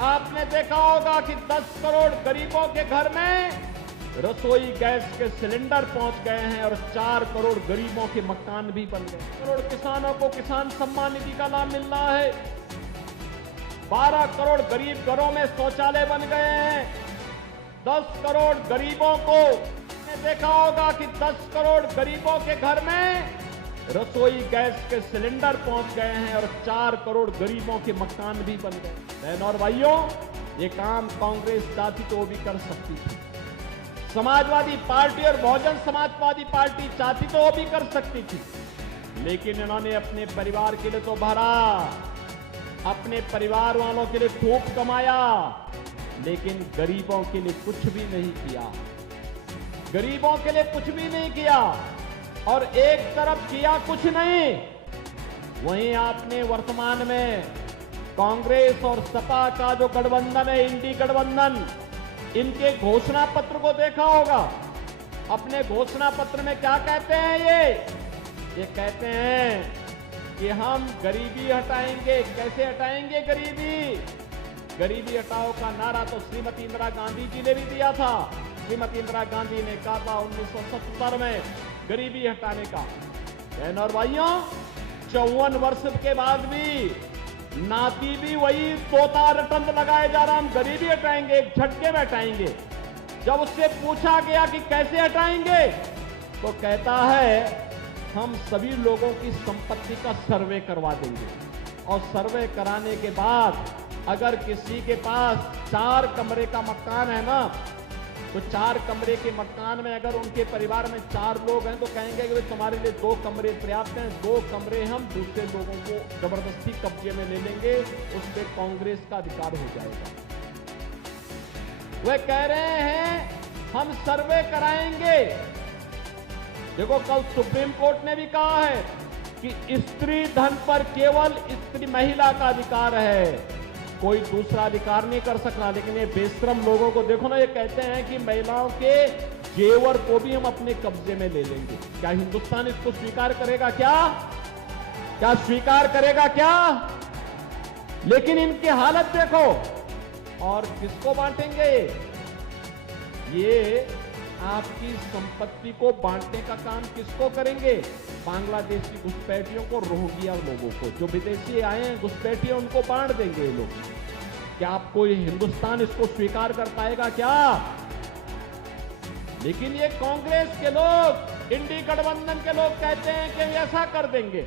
आपने देखा होगा कि 10 करोड़ गरीबों के घर में रसोई गैस के सिलेंडर पहुंच गए हैं और 4 करोड़ गरीबों के मकान भी बन गए। करोड़ किसानों को किसान सम्मान निधि का लाभ मिल रहा है। 12 करोड़ गरीब घरों में शौचालय बन गए हैं। 10 करोड़ गरीबों को आपने देखा होगा कि 10 करोड़ गरीबों के घर में रसोई गैस के सिलेंडर पहुंच गए हैं और 4 करोड़ गरीबों के मकान भी बन गए। बहनों और भाइयों, ये काम कांग्रेस चाहती तो वो भी कर सकती थी। समाजवादी पार्टी और बहुजन समाजवादी पार्टी चाहती तो वो भी कर सकती थी, लेकिन इन्होंने अपने परिवार के लिए तो भरा, अपने परिवार वालों के लिए खूब कमाया, लेकिन गरीबों के लिए कुछ भी नहीं किया। गरीबों के लिए कुछ भी नहीं किया। और एक तरफ किया कुछ नहीं, वहीं आपने वर्तमान में कांग्रेस और सपा का जो गठबंधन है, इंडी गठबंधन, इनके घोषणा पत्र को देखा होगा। अपने घोषणा पत्र में क्या कहते हैं ये कहते हैं कि हम गरीबी हटाएंगे। कैसे हटाएंगे गरीबी? गरीबी हटाओ का नारा तो श्रीमती इंदिरा गांधी जी ने भी दिया था। श्रीमती इंदिरा गांधी ने कहा था 1970 में गरीबी हटाने का। बहनों और भाइयों, 54 वर्ष के बाद भी नाती भी वही तोता रटन लगाए जा रहा, हम गरीबी हटाएंगे, एक झटके में हटाएंगे। जब उससे पूछा गया कि कैसे हटाएंगे, तो कहता है हम सभी लोगों की संपत्ति का सर्वे करवा देंगे, और सर्वे कराने के बाद अगर किसी के पास 4 कमरे का मकान है ना, तो 4 कमरे के मकान में अगर उनके परिवार में 4 लोग हैं तो कहेंगे कि तुम्हारे लिए 2 कमरे पर्याप्त हैं, 2 कमरे हम दूसरे लोगों को जबरदस्ती कब्जे में ले लेंगे, उस पर कांग्रेस का अधिकार हो जाएगा। वे कह रहे हैं हम सर्वे कराएंगे। देखो, कल सुप्रीम कोर्ट ने भी कहा है कि स्त्री धन पर केवल स्त्री महिला का अधिकार है, कोई दूसरा अधिकार नहीं कर सकता। लेकिन ये बेशरम लोगों को देखो ना, ये कहते हैं कि महिलाओं के जेवर को भी हम अपने कब्जे में ले लेंगे। क्या हिंदुस्तान इसको स्वीकार करेगा? क्या स्वीकार करेगा क्या? लेकिन इनकी हालत देखो। और किसको बांटेंगे? ये आपकी संपत्ति को बांटने का काम किसको करेंगे? बांग्लादेश की घुसपैठियों को, रोहिंग्या लोगों को, जो विदेशी आए हैं घुसपैठिए, उनको बांट देंगे ये लोग। क्या आपको हिंदुस्तान इसको स्वीकार कर पाएगा क्या? लेकिन ये कांग्रेस के लोग, इंडी गठबंधन के लोग कहते हैं कि ऐसा कर देंगे।